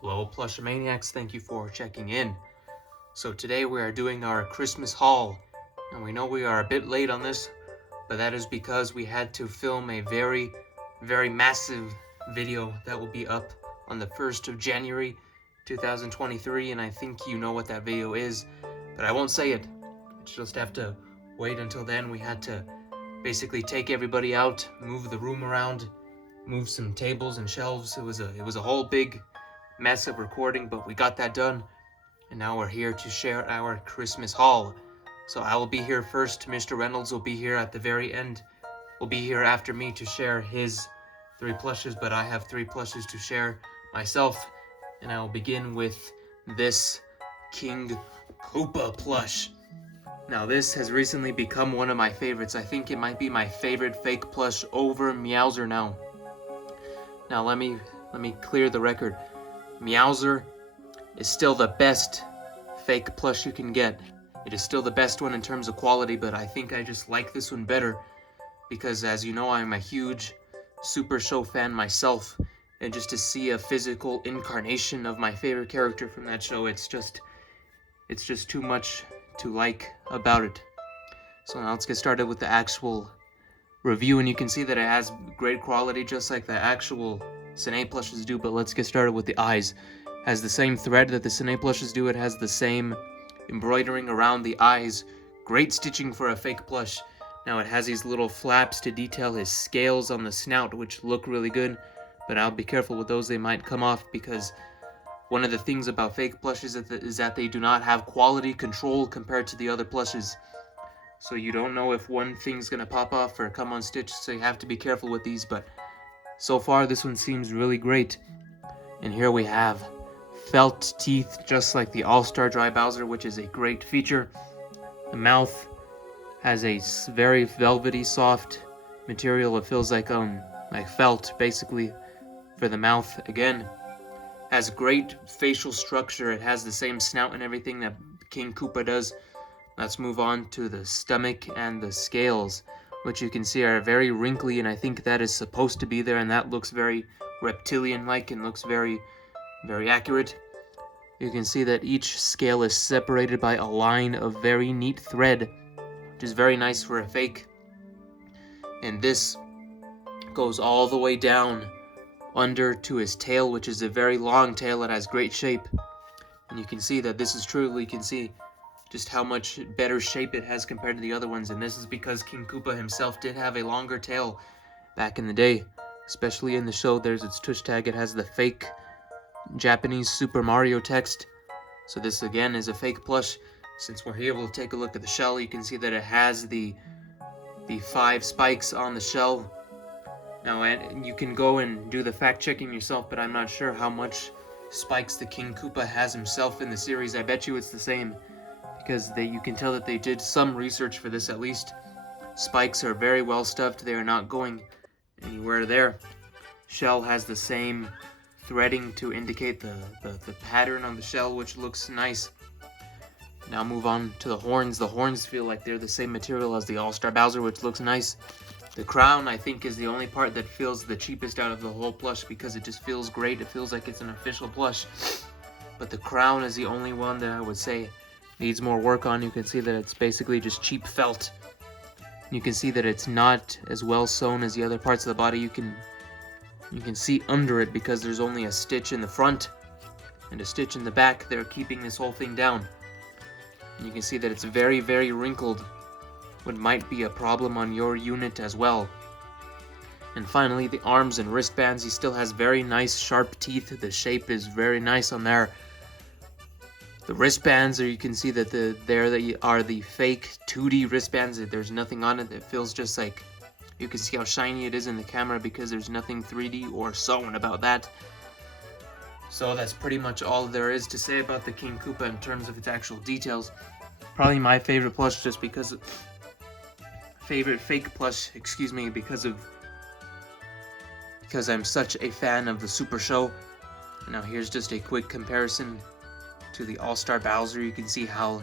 Hello, Plush Maniacs. Thank you for checking in. So today we are doing our Christmas haul, and we know we are a bit late on this, but that is because we had to film a very massive video that will be up on the 1st of January 2023, and I think you know what that video is, but I won't say it. You just have to wait until then. We had to basically take everybody out, move the room around, move some tables and shelves. It was a whole big mess of recording, but we got that done, and now we're here to share our Christmas haul. So I will be here first. Mr. Reynolds will be here at the very end. Will be here after me to share his 3 plushes, but I have 3 plushes to share myself, and I will begin with this King Koopa plush. Now this has recently become one of my favorites. I think it might be my favorite fake plush over Meowser now. Now let me clear the record. Meowser is still the best fake plush you can get. It is still the best one in terms of quality, but I think I just like this one better because, as you know, I'm a huge Super Show fan myself, and just to see a physical incarnation of my favorite character from that show, it's just too much to like about it. So now let's get started with the actual review, and you can see that it has great quality just like the actual Sine plushes do, but let's get started with the eyes. It has the same thread that the Sine plushes do. It has the same embroidering around the eyes. Great stitching for a fake plush. Now it has these little flaps to detail his scales on the snout, which look really good, but I'll be careful with those. They might come off because one of the things about fake plushes is that they do not have quality control compared to the other plushes. So you don't know if one thing's gonna pop off or come unstitched, so you have to be careful with these, but so far this one seems really great. And here we have felt teeth just like the All-Star Dry Bowser, which is a great feature. The mouth has a very velvety soft material. It feels like felt basically for the mouth. Again, has great facial structure. It has the same snout and everything that King Koopa does. Let's move on to the stomach and the scales, which you can see are very wrinkly, and I think that is supposed to be there, and that looks very reptilian-like and looks very accurate. You can see that each scale is separated by a line of very neat thread, which is very nice for a fake. And this goes all the way down under to his tail, which is a very long tail. It has great shape, and you can see that this is true. You can see just how much better shape it has compared to the other ones, and this is because King Koopa himself did have a longer tail back in the day. Especially in the show, there's its tush tag. It has the fake Japanese Super Mario text. So this again is a fake plush. Since we're here, we'll take a look at the shell. You can see that it has the 5 spikes on the shell. Now, and you can go and do the fact checking yourself, but I'm not sure how much spikes the King Koopa has himself in the series. I bet you it's the same, because you can tell that they did some research for this at least. Spikes are very well stuffed. They are not going anywhere there. Shell has the same threading to indicate the pattern on the shell, which looks nice. Now move on to the horns. The horns feel like they're the same material as the All-Star Bowser, which looks nice. The crown, I think, is the only part that feels the cheapest out of the whole plush because it just feels great. It feels like it's an official plush. But the crown is the only one that I would say needs more work on. You can see that it's basically just cheap felt. You can see that it's not as well sewn as the other parts of the body. You can see under it because there's only a stitch in the front and a stitch in the back. They're keeping this whole thing down. And you can see that it's very wrinkled, what might be a problem on your unit as well. And finally, the arms and wristbands. He still has very nice sharp teeth. The shape is very nice on there. The wristbands, you can see that they are the fake 2D wristbands. There's nothing on it. It feels just like, you can see how shiny it is in the camera because there's nothing 3D or sewn about that. So that's pretty much all there is to say about the King Koopa in terms of its actual details. Probably my favorite plush just because favorite fake plush, because I'm such a fan of the Super Show. Now here's just a quick comparison to the All-Star Bowser. You can see how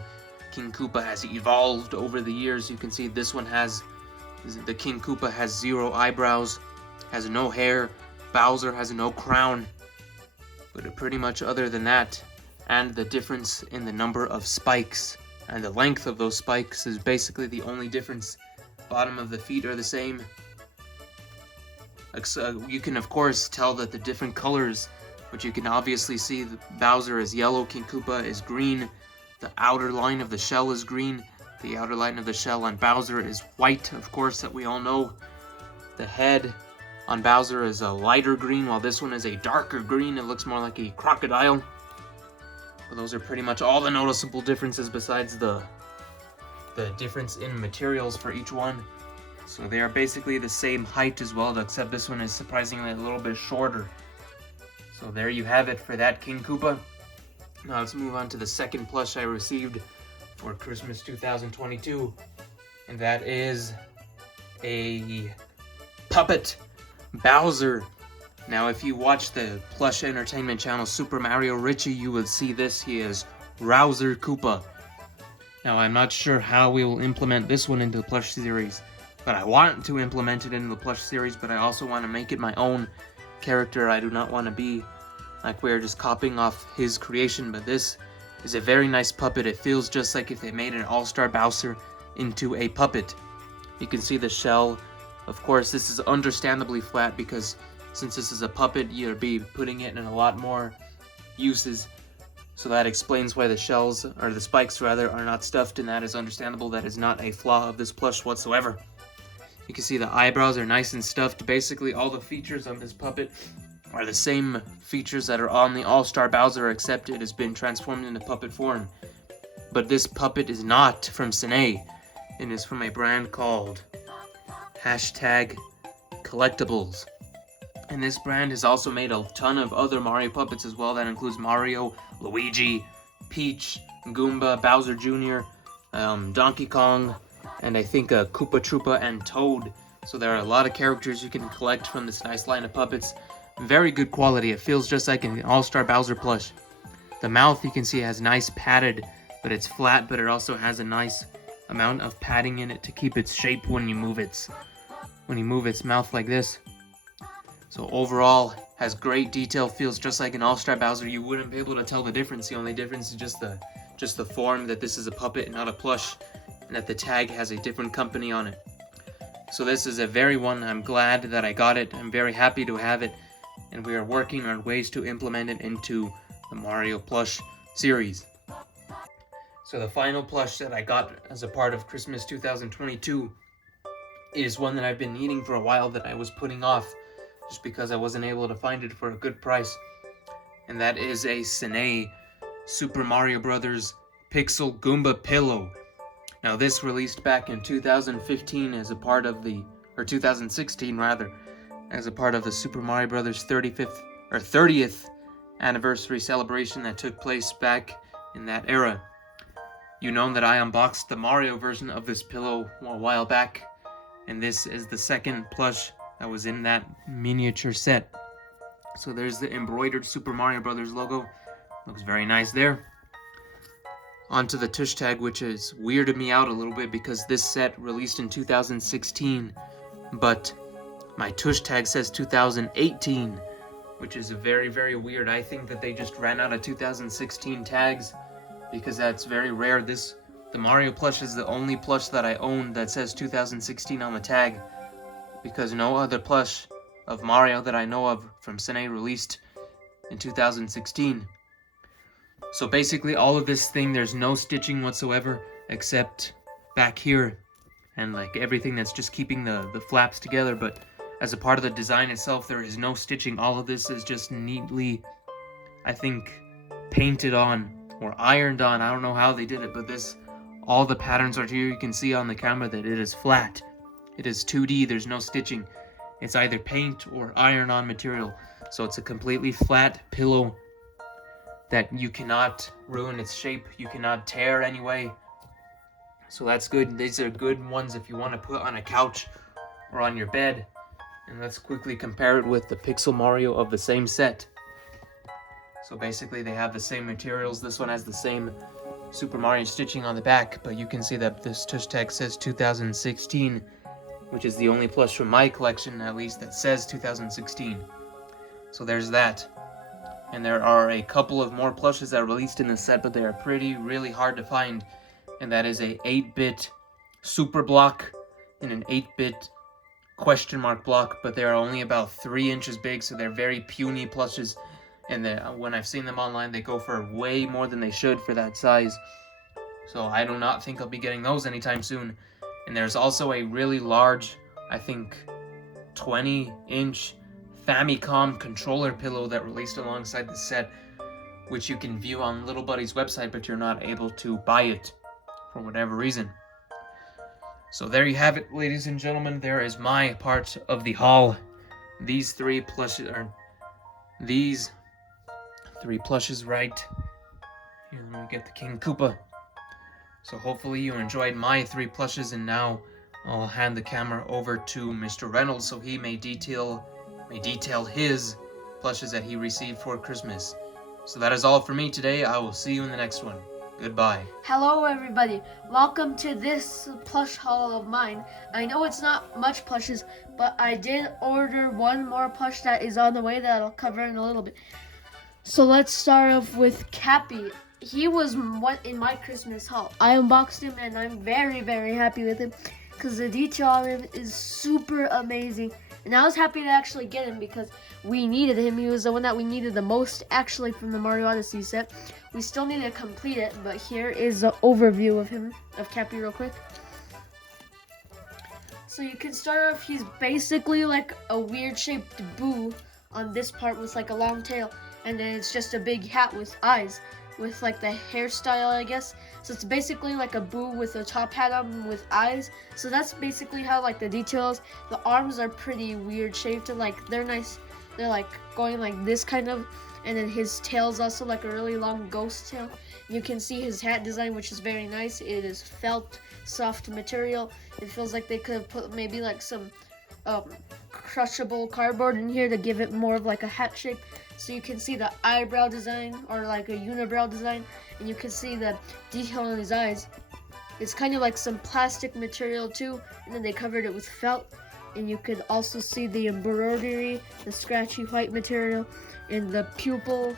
King Koopa has evolved over the years. You can see this one has, the King Koopa has 0 eyebrows, has no hair. Bowser has no crown. But pretty much other than that, and the difference in the number of spikes and the length of those spikes is basically the only difference. Bottom of the feet are the same. You can of course tell that the different colors, which you can obviously see, Bowser is yellow, King Koopa is green, the outer line of the shell is green, the outer line of the shell on Bowser is white, of course, that we all know. The head on Bowser is a lighter green, while this one is a darker green. It looks more like a crocodile. But those are pretty much all the noticeable differences besides the difference in materials for each one. So they are basically the same height as well, except this one is surprisingly a little bit shorter. So there you have it for that King Koopa. Now let's move on to the second plush I received for Christmas 2022. And that is a puppet Bowser. Now if you watch the Plush Entertainment channel Super Mario Richie, you will see this. He is Rouser Koopa. Now I'm not sure how we will implement this one into the Plush series, but I want to implement it into the Plush series, but I also want to make it my own character. I do not want to be like we're just copying off his creation, but this is a very nice puppet. It feels just like if they made an all-star Bowser into a puppet. You can see the shell. Of course, this is understandably flat because since this is a puppet, you'll be putting it in a lot more uses. So that explains why the shells, or the spikes rather, are not stuffed, and that is understandable. That is not a flaw of this plush whatsoever. You can see the eyebrows are nice and stuffed. Basically, all the features on this puppet are the same features that are on the All-Star Bowser, except it has been transformed into puppet form. But this puppet is not from Sine. It is from a brand called #Collectibles. And this brand has also made a ton of other Mario puppets as well. That includes Mario, Luigi, Peach, Goomba, Bowser Jr., Donkey Kong, and I think Koopa Troopa and Toad. So there are a lot of characters you can collect from this nice line of puppets. Very good quality. It feels just like an All-Star Bowser plush. The mouth, you can see, has nice padded, but it's flat, but it also has a nice amount of padding in it to keep its shape when you move its mouth like this. So overall, has great detail, feels just like an All-Star Bowser. You wouldn't be able to tell the difference. The only difference is just the form, that this is a puppet and not a plush, and that the tag has a different company on it. So this is a very one. I'm glad that I got it. I'm very happy to have it, and we are working on ways to implement it into the Mario plush series. So the final plush that I got as a part of Christmas 2022 is one that I've been needing for a while, that I was putting off just because I wasn't able to find it for a good price. And that is a Sine Super Mario Bros. Pixel Goomba Pillow. Now this released back in 2015 as a part of the, or 2016 rather, as a part of the Super Mario Bros. 30th anniversary celebration that took place back in that era. You know that I unboxed the Mario version of this pillow a while back, and this is the second plush that was in that miniature set. So there's the embroidered Super Mario Bros. Logo. Looks very nice there. Onto the tush tag, which has weirded me out a little bit because this set released in 2016, but my tush tag says 2018, which is very, very weird. I think that they just ran out of 2016 tags because that's very rare. The Mario plush is the only plush that I own that says 2016 on the tag, because no other plush of Mario that I know of from Sine released in 2016. So basically all of this thing, there's no stitching whatsoever except back here, and like everything that's just keeping the flaps together. But as a part of the design itself, there is no stitching. All of this is just neatly, I think, painted on or ironed on. I don't know how they did it, but all the patterns are here. You can see on the camera that it is flat. It is 2D, there's no stitching. It's either paint or iron-on material. So it's a completely flat pillow that you cannot ruin its shape. You cannot tear anyway. So that's good. These are good ones if you want to put on a couch or on your bed. And let's quickly compare it with the Pixel Mario of the same set. So basically they have the same materials. This one has the same Super Mario stitching on the back, but you can see that this tush tag says 2016. Which is the only plush from my collection, at least, that says 2016. So there's that. And there are a couple of more plushes that are released in the set, but they are really hard to find. And that is a 8-bit super block and an 8-bit question mark block, but they are only about 3 inches big, so they're very puny plushes. And when I've seen them online, they go for way more than they should for that size. So I do not think I'll be getting those anytime soon. And there's also a really large, I think 20-inch Famicom controller pillow that released alongside the set, which you can view on Little Buddy's website, but you're not able to buy it for whatever reason. So there you have it, ladies and gentlemen. There is my part of the haul. These three plushes right here. Let me get the King Koopa. So hopefully you enjoyed my 3 plushes, and now I'll hand the camera over to Mr. Reynolds so he may detail his plushes that he received for Christmas. So that is all for me today. I will see you in the next one. Goodbye. Hello everybody, welcome to this plush haul of mine. I know it's not much plushes, but I did order one more plush that is on the way that I'll cover in a little bit. So let's start off with Cappy. He was in my Christmas haul. I unboxed him and I'm very happy with him because the detail on him is super amazing. And I was happy to actually get him because we needed him. He was the one that we needed the most actually from the Mario Odyssey set. We still need to complete it, but here is an overview of him, of Cappy real quick. So you can start off, he's basically like a weird shaped boo on this part with like a long tail. And then it's just a big hat with eyes, with like the hairstyle, I guess. So it's basically like a boo with a top hat on with eyes. So that's basically how like the details. The arms are pretty weird shaped, like they're nice. They're like going like this kind of, and then his tail's also like a really long ghost tail. You can see his hat design, which is very nice. It is felt, soft material. It feels like they could have put maybe like some crushable cardboard in here to give it more of like a hat shape. So you can see the eyebrow design, or like a unibrow design, and you can see the detail on his eyes. It's kind of like some plastic material too, and then they covered it with felt. And you could also see the embroidery, the scratchy white material, and the pupil,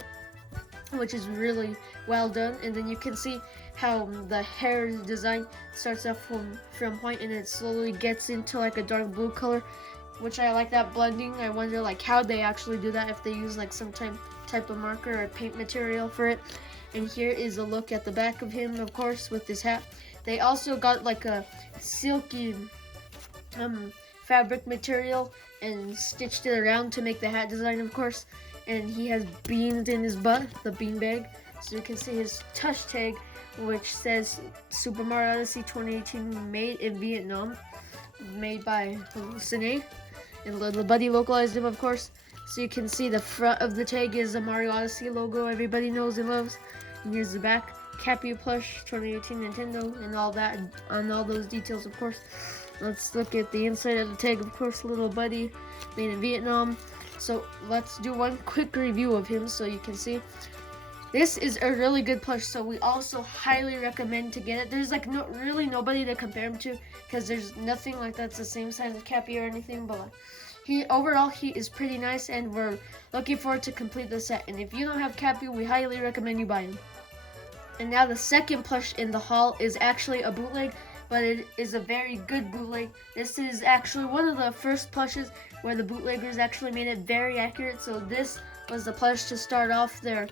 which is really well done. And then you can see how the hair design starts off from white and it slowly gets into like a dark blue color, which I like that blending. I wonder like how they actually do that, if they use like some type of marker or paint material for it. And here is a look at the back of him, of course, with this hat. They also got like a silky fabric material and stitched it around to make the hat design, of course. And he has beans in his butt, the bean bag. So you can see his touch tag, which says Super Mario Odyssey 2018 made in Vietnam, made by Cine, and Little Buddy localized him, of course. So you can see the front of the tag is the Mario Odyssey logo everybody knows and loves. And here's the back, Cappy Plush 2018 Nintendo, and all that, and all those details, of course. Let's look at the inside of the tag, of course, Little Buddy, made in Vietnam. So let's do one quick review of him so you can see. This is a really good plush, so we also highly recommend to get it. There's like really nobody to compare him to, because there's nothing like that's the same size of Cappy or anything, but like, overall he is pretty nice, and we're looking forward to complete the set. And if you don't have Cappy, we highly recommend you buy him. And now the second plush in the haul is actually a bootleg, but it is a very good bootleg. This is actually one of the first plushes where the bootleggers actually made it very accurate. So this was the plush to start off their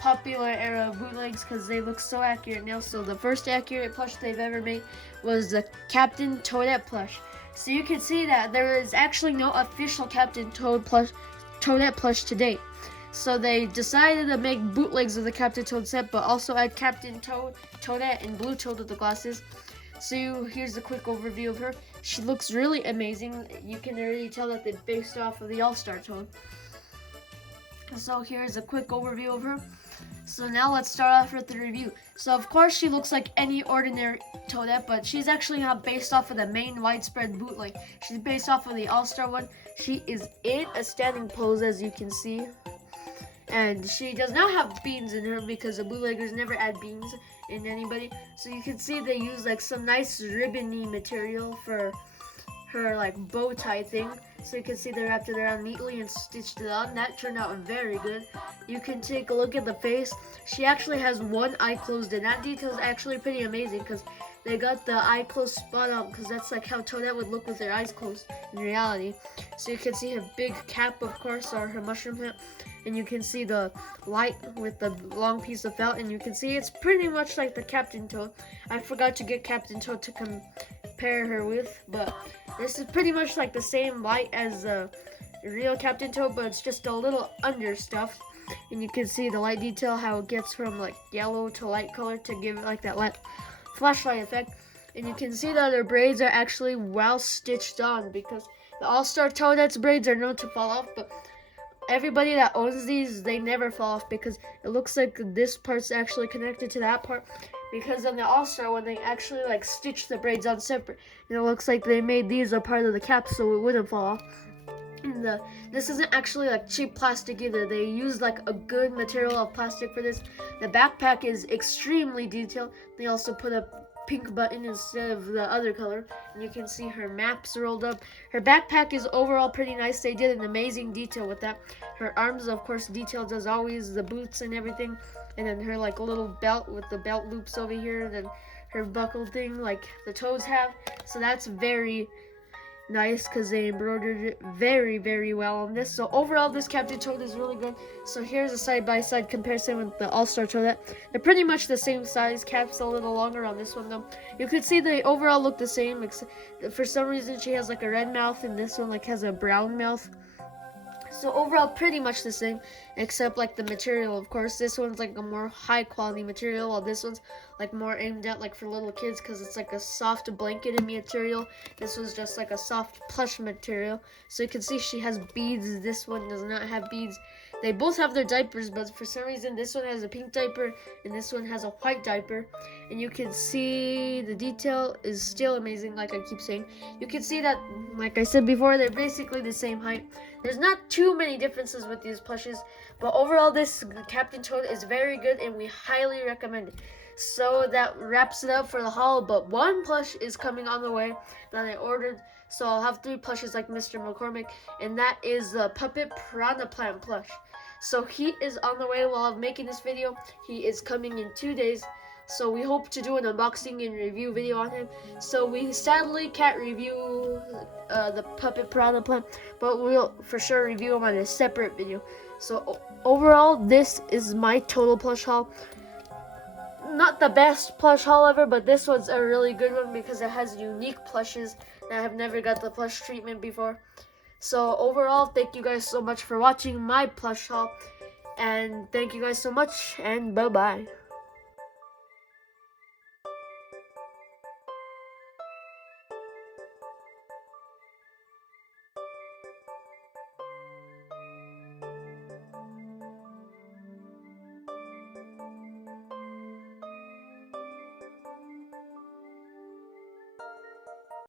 popular era of bootlegs, because they look so accurate now. So the first accurate plush they've ever made was the Captain Toadette plush. So you can see that there is actually no official Captain Toadette plush to date. So they decided to make bootlegs of the Captain Toad set, but also add Captain Toadette, and Blue Toad with the glasses. So here's a quick overview of her. She looks really amazing. You can already tell that they're based off of the All-Star Toad. So here's a quick overview of her. So now let's start off with the review. So of course she looks like any ordinary Toadette, but she's actually not based off of the main widespread bootleg. She's based off of the All-Star one. She is in a standing pose, as you can see. And she does not have beans in her, because the bootleggers never add beans in anybody. So you can see they use like some nice ribbony material for her like bow tie thing. So you can see they wrapped it around neatly and stitched it on. That turned out very good. You can take a look at the face. She actually has one eye closed, and that detail is actually pretty amazing because they got the eye closed spot on, because that's like how Toadette would look with her eyes closed in reality. So you can see her big cap, of course, or her mushroom hat, and you can see the light with the long piece of felt, and you can see it's pretty much like the Captain Toad. I forgot to get Captain Toad to compare her with, but this is pretty much like the same light as the real Captain Toad, but it's just a little understuffed. And you can see the light detail, how it gets from like yellow to light color to give it like that light flashlight effect. And you can see that her braids are actually well stitched on, because the All-Star Toadette's braids are known to fall off, but everybody that owns these, they never fall off, because it looks like this part's actually connected to that part, because on the All-Star one, they actually like stitch the braids on separate, and it looks like they made these a part of the cap so it wouldn't fall off. And this isn't actually like cheap plastic either. They used like a good material of plastic for this. The backpack is extremely detailed. They also put a pink button instead of the other color, and you can see her maps rolled up. Her backpack is overall pretty nice. They did an amazing detail with that. Her arms, of course, detailed as always, the boots and everything, and then her like little belt with the belt loops over here, and then her buckle thing like the toes have. So that's very nice, because they embroidered it very, very well on this. So overall, this Captain Toad is really good. So here's a side-by-side comparison with the All-Star Toadette. They're pretty much the same size. Cap's a little longer on this one though. You can see they overall look the same, except for some reason she has like a red mouth, and this one like has a brown mouth. So overall, pretty much the same, except like the material, of course. This one's like a more high quality material, while this one's like more aimed at like for little kids, because it's like a soft blanketed material. This one's just like a soft plush material. So you can see she has beads. This one does not have beads. They both have their diapers, but for some reason this one has a pink diaper and this one has a white diaper. And you can see the detail is still amazing, like I keep saying. You can see that, like I said before, they're basically the same height. There's not too many differences with these plushes, but overall this Captain Toad is very good and we highly recommend it. So that wraps it up for the haul, but one plush is coming on the way that I ordered. So I'll have 3 plushes like Mr. McCormick, and that is the Puppet Piranha Plant plush. So he is on the way while I'm making this video. He is coming in 2 days. So we hope to do an unboxing and review video on him. So we sadly can't review the Puppet Piranha Plant, but we'll for sure review him on a separate video. So overall, this is my total plush haul. Not the best plush haul ever, but this one's a really good one because it has unique plushes that have never got the plush treatment before. So overall, thank you guys so much for watching my plush haul, and thank you guys so much, and bye bye.